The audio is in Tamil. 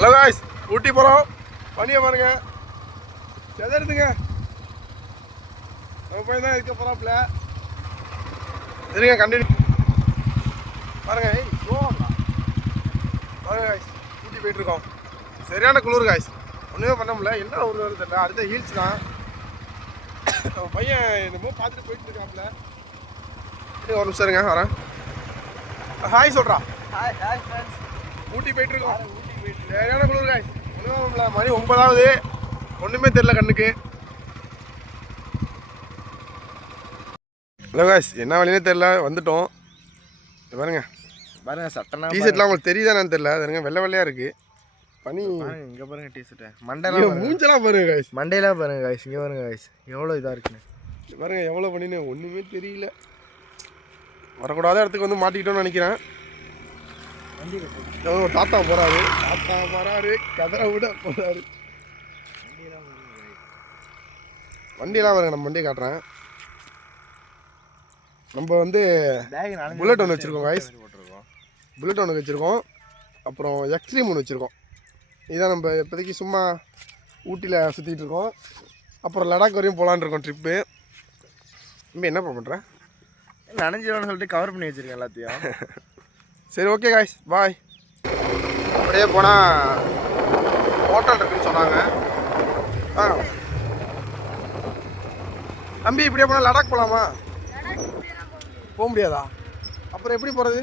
ஹலோ காய்ஸ், ஊட்டி போகிறோம். பனியை பாருங்க, செதறுதுங்க. நம்ம போய் தான் இருக்க போகிறாப்புல. சரிங்க, கண்டினியூ பாருங்க. பாருங்க காய்ஸ், ஊட்டி போயிட்டுருக்கோம். சரியான குளிர் காய்ஸ், ஒன்றுமே பண்ண முடியல. என்ன ஊர் வருது இல்லை, அடுத்த ஹீல்ஸ் தான். நம்ம பையன் என்னமோ பார்த்துட்டு போயிட்டு இருக்காப்புல. ஒரு நிமிஷம் இருங்க, வரேன். ஹாய் சொல்கிறா. Hi hi friends. ஊட்டி போயிட்டுருக்கோம். சரியான குளிர் காய்ஸ், ஒன்றுமே பண்ண முடியல. மணி 9ஆகுது, ஒன்றுமே தெரில கண்ணுக்கு. ஹலோ காய்ஸ், என்ன வழினே தெரில, வந்துட்டோம். பாருங்க பாருங்க சட்டெல்லாம் டிஷர்ட்லாம் உங்களுக்கு தெரியுதானு தெரில. அதுங்க வெள்ளை வெள்ளையாக இருக்குது. பனி இங்கே பாருங்க டிஷர்ட்டை. மண்டைலாம் மூஞ்செல்லாம் பாருங்க காய்ஸ். மண்டையெல்லாம் பாருங்க காய்ஸ். இங்கே பாருங்க காய்ஸ், எவ்வளோ இதாக இருக்குன்னு பாருங்க. எவ்வளோ பண்ணின்னு ஒன்றுமே தெரியல. வரக்கூடாத இடத்துக்கு வந்து மாட்டிக்கிட்டோன்னு நினைக்கிறேன். தாத்தா போறாரு, கதரை விட போறாரு. வண்டியெல்லாம் பாருங்க, நம்ம வண்டியை காட்டுறேன். நம்ம வந்து புல்லட் ஒன்று வச்சுருக்கோம் காய்ஸ். புல்லட் ஒன்று வச்சுருக்கோம், அப்புறம் எக்ஸ்ட்ரீம் ஒன்று வச்சுருக்கோம். இதான் நம்ம இப்போதைக்கு சும்மா ஊட்டியில் சுற்றிட்டு இருக்கோம். அப்புறம் லடாக் வரையும் போகலான்னு இருக்கோம் ட்ரிப்பு. இப்போ என்ன பண்ணுறேன், நனைஞ்சிடணும்னு சொல்லிட்டு கவர் பண்ணி வச்சுருக்கேன் எல்லாத்தையும். சரி, ஓகே காய்ஸ், பாய். அப்படியே போனால் ஹோட்டல் இருக்குன்னு சொன்னாங்க. தம்பி, இப்படியே போனால் லடாக் போகலாமா? போக முடியாதா? அப்புறம் எப்படி போகிறது?